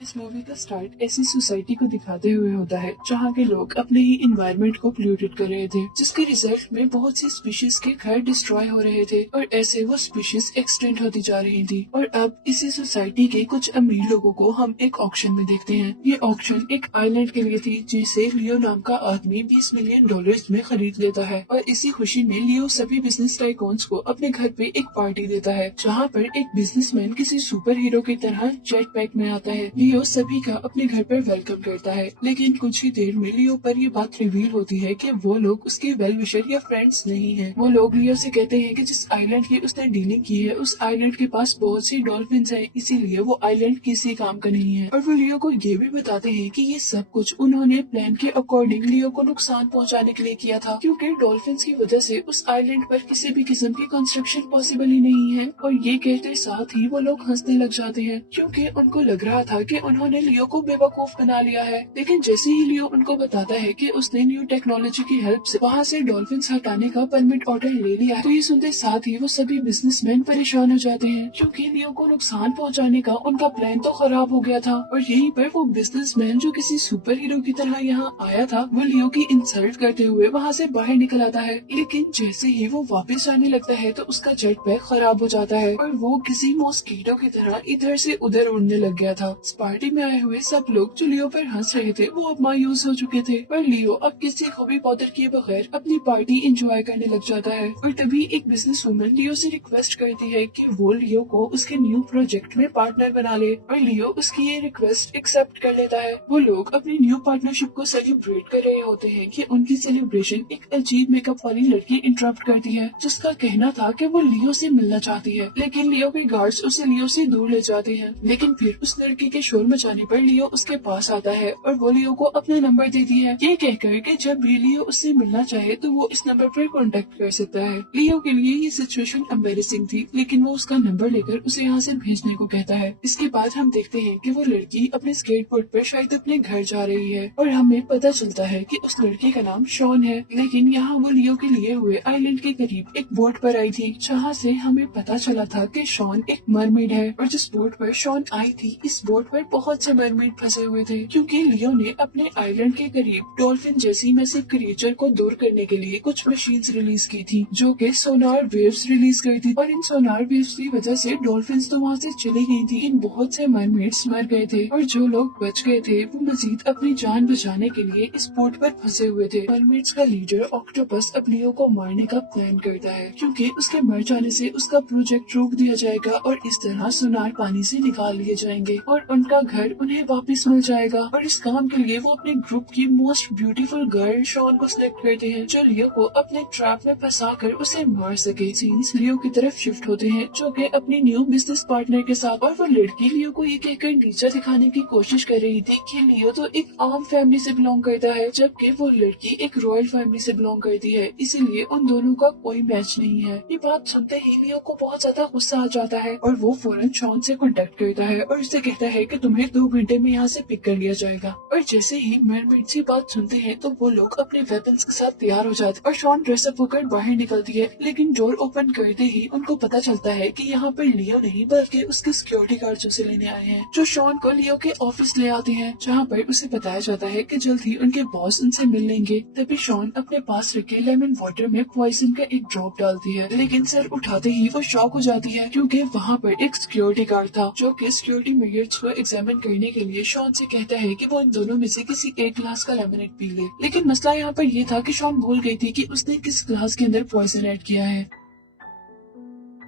इस मूवी का स्टार्ट ऐसी सोसाइटी को दिखाते हुए होता है जहाँ के लोग अपने ही इन्वायरमेंट को पोल्यूटेड कर रहे थे, जिसके रिजल्ट में बहुत सी स्पीशीज के घर डिस्ट्रॉय हो रहे थे और ऐसे वो स्पीशीज एक्सटेंड होती जा रही थी। और अब इसी सोसाइटी के कुछ अमीर लोगों को हम एक ऑक्शन में देखते हैं। ये ऑक्शन एक आइलैंड के लिए थी जिसे लियो नाम का आदमी $20 मिलियन में खरीद लेता है और इसी खुशी में लियो सभी बिजनेस टाइकून्स को अपने घर पे एक पार्टी देता है, जहाँ पर एक बिजनेसमैन किसी सुपर हीरो की तरह जेट पैक में आता है। लियो सभी का अपने घर पर वेलकम करता है, लेकिन कुछ ही देर में लियो पर ये बात रिवील होती है कि वो लोग उसके वेल विशर या फ्रेंड्स नहीं हैं। वो लोग लियो से कहते हैं कि जिस आइलैंड की उसने डीलिंग की है उस आइलैंड के पास बहुत सी डॉल्फिन्स हैं, इसीलिए वो आइलैंड किसी काम का नहीं है। और वो लियो को ये भी बताते हैं कि ये सब कुछ उन्होंने प्लान के अकॉर्डिंग लियो को नुकसान पहुँचाने के लिए किया था, क्योंकि डॉल्फिन्स की वजह से उस आइलैंड पर किसी भी किस्म की कंस्ट्रक्शन पॉसिबल ही नहीं है। और ये कहते साथ ही वो लोग हंसने लग जाते हैं, क्योंकि उनको लग रहा था कि उन्होंने लियो को बेवकूफ बना लिया है। लेकिन जैसे ही लियो उनको बताता है कि उसने न्यू टेक्नोलॉजी की हेल्प से वहाँ से डॉल्फिन्स हटाने का परमिट ऑर्डर ले लिया है, तो ये सुनते साथ ही वो सभी बिजनेसमैन परेशान हो जाते हैं, क्योंकि लियो को नुकसान पहुँचाने का उनका प्लान तो खराब हो गया था। और यहीं पर वो बिजनेसमैन जो किसी सुपर हीरो की तरह यहाँ आया था, वो लियो की इंसल्ट करते हुए वहाँ से बाहर निकल आता है। लेकिन जैसे ही वो वापस जाने लगता है तो उसका जेट पैक खराब हो जाता है और वो किसी मॉस्किटो की तरह इधर से उधर उड़ने लग गया था। इस पार्टी में आए हुए सब लोग जो लियो पर हंस रहे थे वो अब मायूस हो चुके थे, पर लियो अब किसी को भी बॉदर किए बगैर अपनी पार्टी एंजॉय करने लग जाता है। और तभी एक बिजनेस वुमन लियो से रिक्वेस्ट करती है कि वो लियो को उसके न्यू प्रोजेक्ट में पार्टनर बना ले, और लियो उसकी ये रिक्वेस्ट एक्सेप्ट कर लेता है। वो लोग अपनी न्यू पार्टनरशिप को सेलिब्रेट कर रहे होते हैं कि उनकी सेलिब्रेशन एक अजीब मेकअप वाली लड़की इंटरप्ट करती है, जिसका कहना था कि वो लियो से मिलना चाहती है, लेकिन लियो के गार्ड्स उसे लियो से दूर ले जाते हैं। लेकिन फिर उस लड़की के शोर मचाने पर लियो उसके पास आता है और वो लियो को अपना नंबर देती है, ये कहकर कि जब भी लियो उससे मिलना चाहे तो वो इस नंबर पर कांटेक्ट कर सकता है। लियो के लिए ये सिचुएशन एम्बैरेसिंग थी, लेकिन वो उसका नंबर लेकर उसे यहाँ से भेजने को कहता है। इसके बाद हम देखते हैं कि वो लड़की अपने स्केटबोर्ड पर शायद अपने घर जा रही है और हमें पता चलता है कि उस लड़की का नाम शॉन है। लेकिन यहाँ वो लियो के लिए हुए आइलैंड के करीब एक बोट पर आई थी, जहाँ से हमें पता चला था कि शॉन एक मरमेड है। और जिस बोट पर शॉन आई थी, इस बोट पर बहुत से मरमेड फंसे हुए थे, क्योंकि लियो ने अपने आइलैंड के करीब डॉल्फिन जैसी मैसिव क्रिएचर को दूर करने के लिए कुछ मशीन्स रिलीज की थी, जो कि सोनार वेव्स रिलीज कर थी। और इन सोनार वेव्स की वजह से डॉल्फिन्स तो वहाँ से चली गई थी, इन बहुत से मरमेड्स मर गए थे और जो लोग बच गए थे वो मजीद अपनी जान बचाने के लिए इस बोट पर फंसे हुए थे। मरमेड्स का लीडर ऑक्टोपस अब लियो को मारने का प्लान करता है, क्योंकि उसके मर जाने से उसका प्रोजेक्ट रोक दिया जाएगा और इस तरह सोनार पानी से निकाल लिए जाएंगे और उनका घर उन्हें वापस मिल जाएगा। और इस काम के लिए वो अपने ग्रुप की मोस्ट ब्यूटीफुल गर्ल शॉन को सिलेक्ट करते हैं, जो लियो को अपने ट्रैप में फंसा कर उसे मार सके। सीन्स लियो की तरफ शिफ्ट होते हैं, जो कि अपनी न्यू बिजनेस पार्टनर के साथ, और वो लड़की लियो को ये कहकर नीचा दिखाने की कोशिश कर रही थी कि लियो तो एक आम फैमिली से बिलोंग करता है, जबकि वो लड़की एक रॉयल फैमिली से बिलोंग करती है, इसीलिए उन दोनों का कोई मैच नहीं है। ये बात सुनते ही लियो को बहुत ज्यादा गुस्सा आ जाता है और वो फौरन शॉन से कांटेक्ट करता है और उससे कहता है कि तुम्हें 2 घंटे में यहाँ से पिक कर लिया जाएगा। और जैसे ही मरमेड्स ये बात सुनते हैं तो वो लोग अपने वेपन्स के साथ तैयार हो जाते और शॉन ड्रेसअप होकर बाहर निकलती है, लेकिन डोर ओपन करते ही उनको पता चलता है कि यहाँ पर लियो नहीं बल्कि उसके सिक्योरिटी गार्ड उसे लेने आए हैं, जो शॉन को लियो के ऑफिस ले आते हैं, जहाँ पर उसे बताया जाता है कि जल्द ही उनके बॉस उनसे मिल लेंगे। तभी शॉन अपने पास रखे लेमन वाटर में पॉइजन का एक ड्रॉप डालती है, लेकिन सर उठाते ही वो शॉक हो जाती है, क्योंकि वहाँ पर एक सिक्योरिटी गार्ड था जो कि सिक्योरिटी मेजर्स को एग्जामिन करने के लिए शॉन से कहता है कि वो इन दोनों में से किसी एक ग्लास का लेमनेड पी ले। लेकिन मसला यहाँ पर ये था कि शॉन भूल गई थी कि उसने किस ग्लास के अंदर पॉइजन ऐड किया है,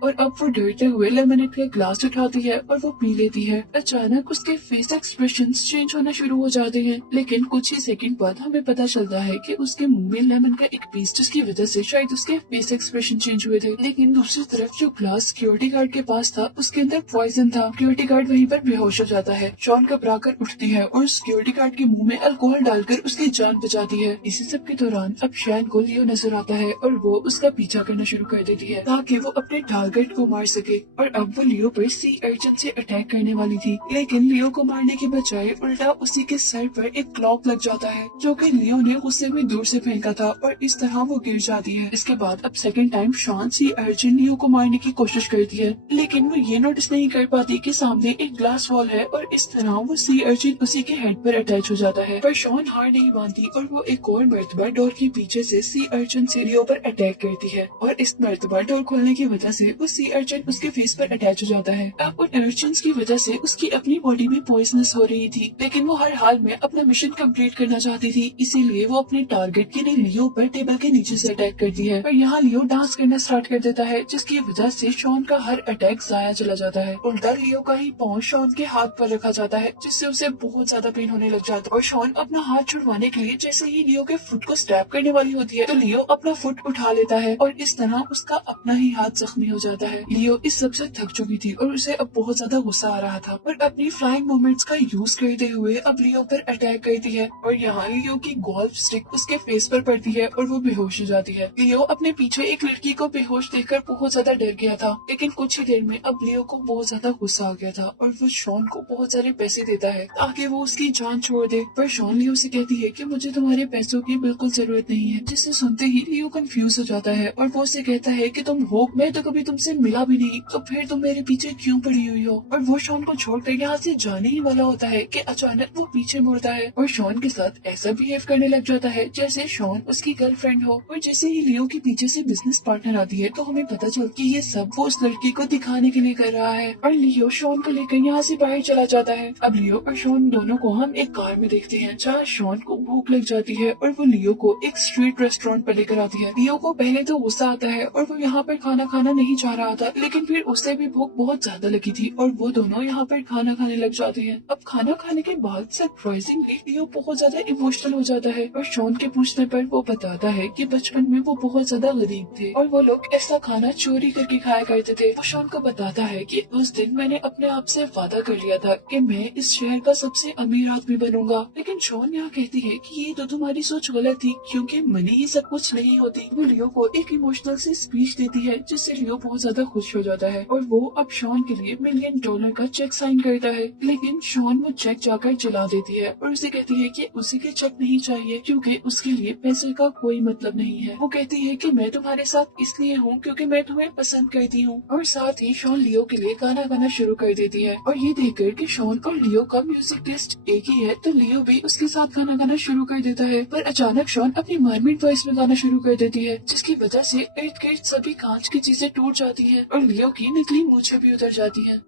और अब वो डरते हुए लेमनेड का ग्लास उठाती है और वो पी लेती है। अचानक उसके फेस एक्सप्रेशंस चेंज होना शुरू हो जाते हैं, लेकिन कुछ ही सेकंड बाद हमें पता चलता है कि उसके मुंह में लेमन का एक पीस, जिसकी वजह से शायद उसके फेस एक्सप्रेशन चेंज हुए थे। लेकिन दूसरी तरफ जो ग्लास सिक्योरिटी गार्ड के पास था उसके अंदर पॉइजन था। सिक्योरिटी गार्ड वहीं पर बेहोश हो जाता है। शॉन घबरा कर उठती है और सिक्योरिटी गार्ड के मुंह में अल्कोहल डालकर उसकी जान बचाती है। इसी सब के दौरान अब शैन को लियो नजर आता है और वो उसका पीछा करना शुरू कर देती है ताकि वो अपने ढाल टारगेट को मार सके। और अब वो लियो पर सी अर्जन से अटैक करने वाली थी, लेकिन लियो को मारने के बजाय उल्टा उसी के सर पर एक क्लॉक लग जाता है जो कि लियो ने गुस्से में दूर से फेंका था और इस तरह वो गिर जाती है। इसके बाद अब सेकंड टाइम शॉन सी अर्जन लियो को मारने की कोशिश करती है, लेकिन वो ये नोटिस नहीं कर पाती कि सामने एक ग्लास वॉल है और इस तरह वो सी अर्जन उसी के हेड पर अटैच हो जाता है। पर शॉन हार नहीं मानती और वो एक और मर्तबा डोर के पीछे से सी अर्जन से लियो पर अटैक करती है और इस मर्तबा डोर खोलने की वजह से वो सी अर्जन उसके फेस पर अटैच हो जाता है। अब उन अर्जन की वजह से उसकी अपनी बॉडी में पॉइजनस हो रही थी, लेकिन वो हर हाल में अपना मिशन कंप्लीट करना चाहती थी, इसीलिए वो अपने टारगेट के लिए लियो पर टेबल के नीचे से अटैक करती है। और यहाँ लियो डांस करना स्टार्ट कर देता है, जिसकी वजह से शॉन का हर अटैक जाया चला जाता है। उल्टा लियो का ही पाँव शॉन के हाथ पर रखा जाता है, जिससे उसे बहुत ज्यादा पेन होने लग जाता है। और शॉन अपना हाथ छुड़वाने के लिए जैसे ही लियो के फुट को स्टैप करने वाली होती है तो लियो अपना फुट उठा लेता है और इस तरह उसका अपना ही हाथ जख्मी हो जाता है। लियो इस सबसे थक चुकी थी और उसे अब बहुत ज्यादा गुस्सा आ रहा था और अपनी फ्लाइंग मूवमेंट्स का यूज करते हुए अब लियो पर अटैक करती है और यहाँ लियो की गोल्फ स्टिक उसके फेस पर पड़ती है और वो बेहोश हो जाती है। लियो अपने पीछे एक लड़की को बेहोश देखकर बहुत ज्यादा डर गया था, लेकिन कुछ ही देर में अब लियो को बहुत ज्यादा गुस्सा आ गया था और वो शॉन को बहुत सारे पैसे देता है ताकि वो उसकी जान छोड़ दे। पर शॉन लियो से कहती है कि मुझे तुम्हारे पैसों की बिल्कुल जरूरत नहीं है, जिसे सुनते ही लियो कंफ्यूज हो जाता है और वो उसे कहता है कि तुम हो, मैं तो कभी तुमसे मिला भी नहीं, तो फिर तुम मेरे पीछे क्यों पड़ी हुई हो। और वो शॉन को छोड़कर यहाँ से जाने ही वाला होता है कि अचानक वो पीछे मुड़ता है और शॉन के साथ ऐसा बिहेव करने लग जाता है जैसे शॉन उसकी गर्लफ्रेंड हो। और जैसे ही लियो के पीछे से बिजनेस पार्टनर आती है तो हमें पता चलता है कि ये सब वो उस लड़की को दिखाने के लिए कर रहा है और लियो शॉन को लेकर यहाँ से बाहर चला जाता है। अब लियो और शॉन दोनों को हम एक कार में देखते हैं जहाँ शॉन को भूख लग जाती है और वो लियो को एक स्ट्रीट रेस्टोरेंट पर लेकर आती है। लियो को पहले तो गुस्सा आता है और वो यहाँ पर खाना खाना नहीं चाह रहा था, लेकिन फिर उसे भी भूख बहुत ज्यादा लगी थी और वो दोनों यहाँ पर खाना खाने लग जाते हैं। अब खाना खाने के बाद सरप्राइजिंगली लियो बहुत ज्यादा इमोशनल हो जाता है और शॉन के पूछने पर वो बताता है कि बचपन में वो बहुत ज्यादा गरीब थे और वो लोग ऐसा खाना चोरी करके खाया करते थे। वो शॉन को बताता है कि उस दिन मैंने अपने आप से वादा कर लिया था कि मैं इस शहर का सबसे अमीर आदमी बनूंगा, लेकिन शॉन यहाँ कहती है कि ये तो तुम्हारी सोच गलत थी क्योंकि मनी ही सब कुछ नहीं होती। वो लियो को एक इमोशनल सी स्पीच देती है जिससे लियो बहुत ज्यादा खुश हो जाता है और वो अब शॉन के लिए $1,000,000 का चेक साइन करता है, लेकिन शॉन वो चेक जाकर जला देती है और उसे कहती है कि उसी के चेक नहीं चाहिए क्योंकि उसके लिए पैसे का कोई मतलब नहीं है। वो कहती है कि मैं तुम्हारे साथ इसलिए हूँ क्योंकि मैं तुम्हें पसंद करती हूँ। और साथ ही शॉन लियो के लिए गाना गाना शुरू कर देती है और ये देखकर कि शॉन और लियो का म्यूजिक टेस्ट एक ही है तो लियो भी उसके साथ गाना गाना शुरू कर देता है। पर अचानक शॉन अपनी मरमिड वॉइस में गाना शुरू कर देती है जिसकी वजह से इर्द गिर्द सभी कांच की चीजें टूट जाती हैं और लियो की नकली मूंछें भी उतर जाती हैं।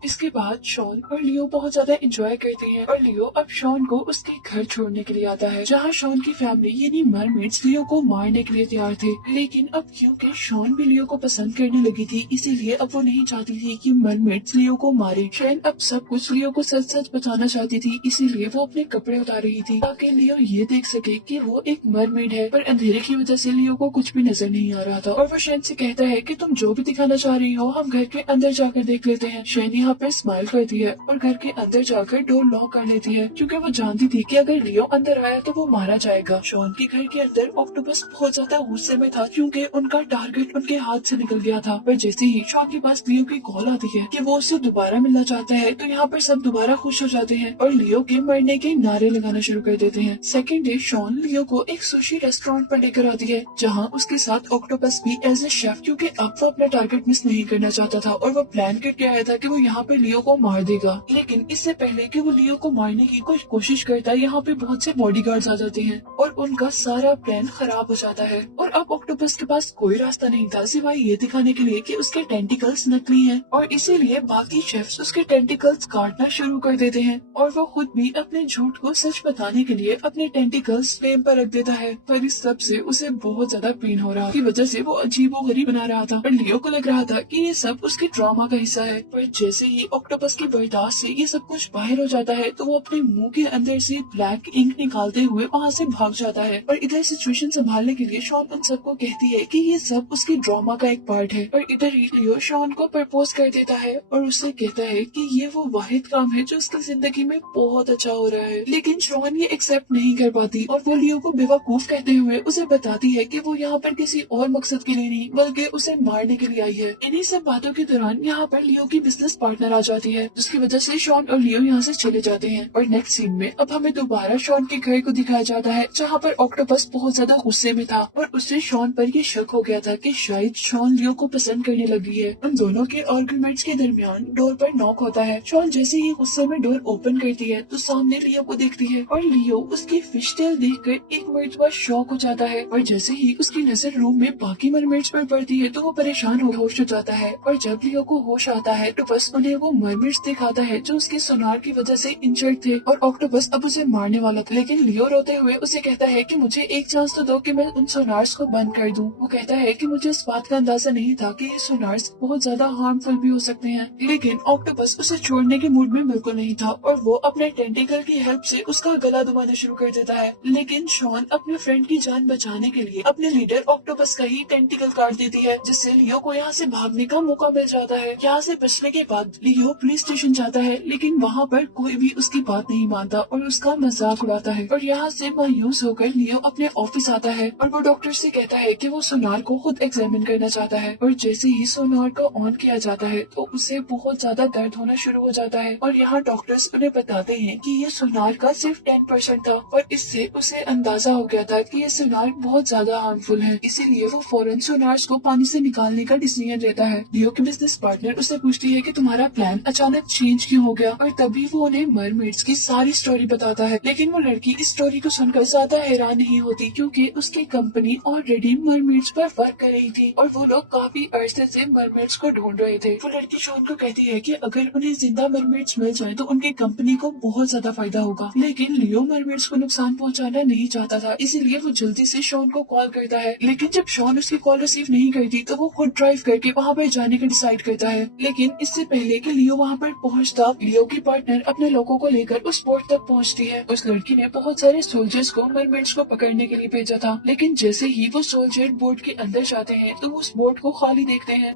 इसके बाद शॉन और लियो बहुत ज्यादा एंजॉय करते हैं और लियो अब शॉन को उसके घर छोड़ने के लिए आता है जहाँ शॉन की फैमिली यानी मरमेड्स लियो को मारने के लिए तैयार थे, लेकिन अब क्योंकि शॉन भी लियो को पसंद करने लगी थी इसीलिए अब वो नहीं चाहती थी कि मरमेड्स लियो को मारे। शॉन अब सब कुछ लियो को सच सच बताना चाहती थी, इसीलिए वो अपने कपड़े उतार रही थी ताकि लियो ये देख सके कि वो एक मरमेड है। पर अंधेरे की वजह से लियो को कुछ भी नजर नहीं आ रहा था और वो शॉन से कहता है कि तुम जो भी दिखाना चाह रही हो हम घर के अंदर जाकर देख लेते हैं। शॉन यहाँ पर स्माइल करती है और घर के अंदर जाकर डोर लॉक कर लेती है क्योंकि वो जानती थी कि अगर लियो अंदर आया तो वो मारा जाएगा। शॉन के घर के अंदर ऑक्टोपस बहुत ज्यादा गुस्से में था क्योंकि उनका टारगेट उनके हाथ से निकल गया था। पर जैसे ही शॉन के पास लियो की कॉल आती है कि वो उससे दोबारा मिलना चाहता है तो यहाँ पर सब दोबारा खुश हो जाते हैं और लियो के मरने के नारे लगाना शुरू कर देते हैं। सेकेंड डे शॉन लियो को एक सुशी रेस्टोरेंट पर लेकर आती है जहाँ उसके साथ ऑक्टोपस भी एज ए शेफ, क्योंकि अब वो अपना टारगेट मिस नहीं करना चाहता था और वो प्लान करके आया था कि वो यहाँ पे लियो को मार देगा। लेकिन इससे पहले कि वो लियो को मारने की कोई कोशिश करता है यहाँ पे बहुत से बॉडीगार्ड्स आ जाते हैं और उनका सारा प्लान खराब हो जाता है और अब ऑक्टोपस के पास कोई रास्ता नहीं था सिवाय ये दिखाने के लिए कि उसके टेंटिकल्स नकली हैं और इसीलिए बाकी शेफ्स उसके टेंटिकल्स काटना शुरू कर देते हैं और वो खुद भी अपने झूठ को सच बताने के लिए अपने टेंटिकल्स फ्लेम पर रख देता है। पर इस सब से उसे बहुत ज्यादा पेन हो रहा की वजह से वो अजीबोगरीब बना रहा था और लियो को लग रहा था कि ये सब उसके ड्रामा का हिस्सा है। पर जैसे ही ऑक्टोपस की बर्दाश्त से ये सब कुछ बाहर हो जाता है तो वो अपने मुंह के अंदर से ब्लैक इंक निकालते हुए वहाँ से भाग जाता है। और इधर सिचुएशन संभालने के लिए शॉन उन सबको कहती है कि ये सब उसकी ड्रामा का एक पार्ट है। और इधर ही लियो शॉन को प्रपोज कर देता है और उससे कहता है कि ये वो वाहिद काम है जो उसकी जिंदगी में बहुत अच्छा हो रहा है। लेकिन शॉन ये एक्सेप्ट नहीं कर पाती और वो लियो को बेवकूफ कहते हुए उसे बताती है कि वो यहाँ पर किसी और मकसद के लिए नहीं बल्कि उसे मारने के लिए आई है। इन्हीं सब बातों के दौरान यहाँ पर लियो की बिजनेस पार्टनर आ जाती है जिसकी वजह से शॉन और लियो यहाँ से चले जाते हैं। और नेक्स्ट सीन में अब हमें दोबारा शॉन के घर को दिखाया जाता है जहाँ पर ऑक्टोपस बहुत ज्यादा गुस्से में था और उससे शॉन पर ये शक हो गया था कि शायद शॉन लियो को पसंद करने लगी है। उन दोनों के आर्गुमेंट्स के दरमियान डोर पर नॉक होता है। शॉन जैसे ही गुस्से में डोर ओपन करती है तो सामने लियो को देखती है और लियो उसकी फिश टेल देखकर एक मर्तबा शॉक हो जाता है। और जैसे ही उसकी नजर रूम में बाकी मरमेड्स पर पड़ती है तो वो परेशान होश हो जाता है। और जब लियो को होश आता है तो बस उन्हें वो मरमेड्स दिखाता है जो उसके सोनार की वजह से इंजर्ड थे और ऑक्टोपस अब उसे मारने वाला था। लेकिन लियो रोते हुए उसे कहता है कि मुझे एक चांस तो दो कि मैं उन सोनार्स को बंद कर दूं। वो कहता है कि मुझे इस बात का अंदाजा नहीं था कि ये सोनार्स बहुत ज्यादा हार्मफुल भी हो सकते हैं। लेकिन ऑक्टोपस उसे छोड़ने के मूड में बिल्कुल नहीं था और वो अपने टेंटिकल की हेल्प से उसका गला दबाना शुरू कर देता है। लेकिन शॉन अपने फ्रेंड की जान बचाने के लिए अपने लीडर ऑक्टोपस का ही टेंटिकल काट देती है जिससे लियो को यहाँ से भागने का मौका मिल जाता है। यहाँ से बचने के बाद लियो पुलिस स्टेशन जाता है लेकिन वहाँ पर कोई भी उसकी बात नहीं मानता और उसका मजाक उड़ाता है। और यहाँ से मायूस होकर लियो अपने ऑफिस आता है और वो डॉक्टर से कहता है कि वो सोनार को खुद एग्जामिन करना चाहता है। और जैसे ही सोनार को ऑन किया जाता है तो उसे बहुत ज्यादा दर्द होना शुरू हो जाता है। और यहाँ डॉक्टर्स उन्हें बताते हैं कि ये सोनार का सिर्फ 10% था और इससे उसे अंदाजा हो गया था कि ये सोनार बहुत ज्यादा हार्मफुल है। इसीलिए वो फौरन सोनार्स को पानी से निकालने का डिसीजन लेता है। लियो की बिजनेस पार्टनर उससे पूछती है कि तुम्हारा प्लान अचानक चेंज क्यों हो गया और तभी वो उन्हें मरमेड्स की सारी स्टोरी बताता है। लेकिन वो लड़की इस स्टोरी को सुनकर ज्यादा हैरान नहीं होती क्योंकि उसकी कंपनी ऑलरेडी मरमेड्स पर वर्क कर रही थी और वो लोग काफी अरसे से मरमेड्स को ढूंढ रहे थे। वो लड़की शॉन को कहती है कि अगर उन्हें जिंदा मरमेड्स मिल जाए तो उनकी कंपनी को बहुत ज्यादा फायदा होगा। लेकिन लियो मरमेड्स को नुकसान पहुंचाना नहीं चाहता था इसलिए वो जल्दी से शॉन को कॉल करता है। लेकिन जब शॉन उसकी कॉल रिसीव नहीं करती तो वो खुद ड्राइव करके वहाँ पर जाने का डिसाइड करता है। लेकिन इससे पहले कि लियो वहाँ पर पहुँचता लियो की पार्टनर अपने लोगों को लेकर उस बोट तक पहुँचती है। उस लड़की ने बहुत सारे सोल्जर्स को मरमेड्स को पकड़ने के लिए भेजा था लेकिन जैसे ही वो सोल्जर बोट के अंदर जाते हैं तो वो उस बोट को खाली देखते हैं।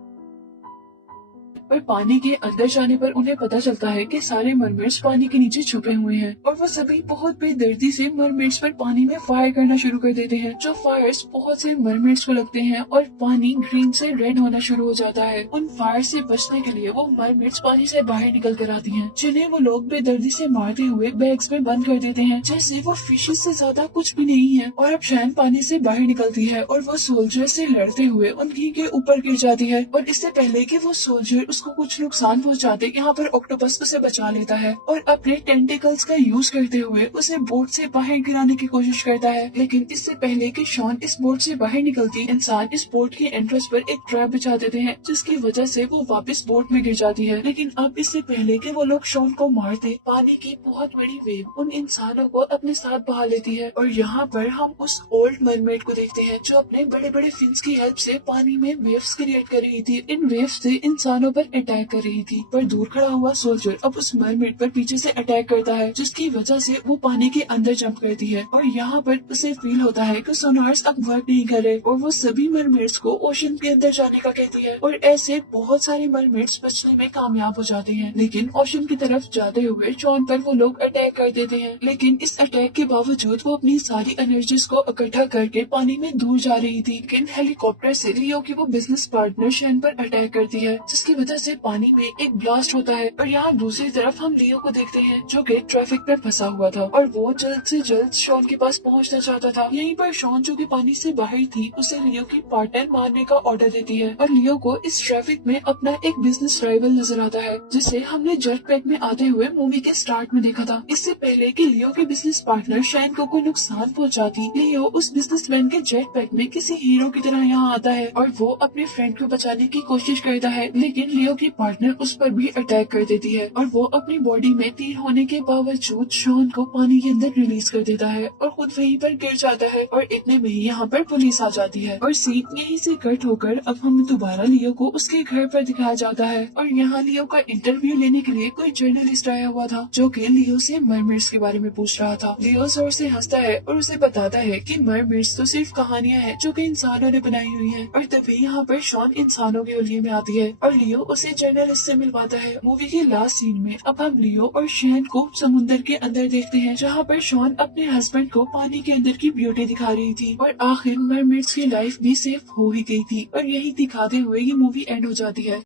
पर पानी के अंदर जाने पर उन्हें पता चलता है कि सारे मरमेड्स पानी के नीचे छुपे हुए हैं और वो सभी बहुत बेदर्दी से मरमेड्स पर पानी में फायर करना शुरू कर देते हैं। जो फायर्स बहुत से मरमेड्स को लगते हैं और पानी ग्रीन से रेड होना शुरू हो जाता है। उन फायर से बचने के लिए वो मरमेड्स पानी से बाहर निकल कर आती हैं जिन्हें वो लोग बेदर्दी से मारते हुए बैग्स में बंद कर देते हैं जैसे वो फिशेस से ज्यादा कुछ भी नहीं है। और अब शैन पानी से बाहर निकलती है और वो सोल्जर से लड़ते हुए उनकी के ऊपर गिर जाती है। और इससे पहले कि वो सोल्जर उसको कुछ नुकसान पहुंचाते यहाँ पर ऑक्टोपस उसे बचा लेता है और अपने टेंटिकल्स का यूज करते हुए उसे बोट से बाहर गिराने की कोशिश करता है। लेकिन इससे पहले कि शॉन इस बोट से बाहर निकलती इंसान इस बोट के एंट्रेंस पर एक ट्रैप बिछा देते हैं जिसकी वजह से वो वापस बोट में गिर जाती है। लेकिन अब इससे पहले कि वो लोग शॉन को मारते पानी की बहुत बड़ी वेव उन इंसानों को अपने साथ बहा लेती है। और यहाँ पर हम उस ओल्ड मरमेड को देखते हैं जो अपने बड़े बड़े फिन्स की हेल्प से पानी में वेव्स क्रिएट कर रही थी। इन वेव्स से इंसानों पर अटैक कर रही थी पर दूर खड़ा हुआ सोल्जर अब उस मरमेड पर पीछे से अटैक करता है जिसकी वजह से वो पानी के अंदर जंप करती है। और यहाँ पर उसे फील होता है कि सोनार्स अब वर्क नहीं कर रहे और वो सभी मरमेड्स को ओशन के अंदर जाने का कहती है। और ऐसे बहुत सारे मरमेड्स बचने में कामयाब हो जाते हैं लेकिन ओशन की तरफ जाते हुए शॉन पर वो लोग अटैक कर देते हैं। लेकिन इस अटैक के बावजूद वो अपनी सारी एनर्जीज को इकट्ठा करके पानी में दूर जा रही थी। लेकिन हेलीकॉप्टर से लियो की वो बिजनेस पार्टनर शैन पर अटैक करती है जिसकी वजह से पानी में एक ब्लास्ट होता है। और यहाँ दूसरी तरफ हम लियो को देखते हैं जो कि ट्रैफिक में फंसा हुआ था और वो जल्द से जल्द शॉन के पास पहुँचना चाहता था। यहीं पर शॉन जो कि पानी से बाहर थी उसे लियो की पार्टनर मारने का ऑर्डर देती है और लियो को इस ट्रैफिक में अपना एक बिजनेस राइवल नजर आता है जिसे हमने जेट पैक में आते हुए मूवी के स्टार्ट में देखा था। इससे पहले कि लियो के बिजनेस पार्टनर शैन को कोई नुकसान पहुंचाती लियो उस बिजनेसमैन के जेट पैक में किसी हीरो की तरह यहाँ आता है और वो अपने फ्रेंड को बचाने की कोशिश करता है। लेकिन लियो की पार्टनर उस पर भी अटैक कर देती है और वो अपनी बॉडी में तीर होने के बावजूद शॉन को पानी के अंदर रिलीज कर देता है और खुद वहीं पर गिर जाता है और इतने में ही यहाँ पर पुलिस आ जाती है और सीन यहीं से कट होकर अब हमें दोबारा लियो को उसके घर पर दिखाया जाता है और यहाँ लियो का इंटरव्यू लेने के लिए कोई जर्नलिस्ट आया हुआ था जो कि लियो से मरमेड्स के बारे में पूछ रहा था। लियो जोर से हंसता है और उसे बताता है कि मरमेड्स तो सिर्फ कहानियां हैं जो कि इंसानों ने बनाई हुई हैं और तभी यहाँ पर शॉन इंसानों के हुलिये में आती है और लियो उसे जर्नलिस्ट से मिलवाता है। मूवी के लास्ट सीन में अब हम लियो और शैन को समुद्र के अंदर देखते हैं जहाँ पर शॉन अपने हस्बैंड को पानी के अंदर की ब्यूटी दिखा रही थी और आखिर मरमेड्स की लाइफ भी सेफ हो ही गई थी और यही दिखाते हुए ये मूवी एंड हो जाती है।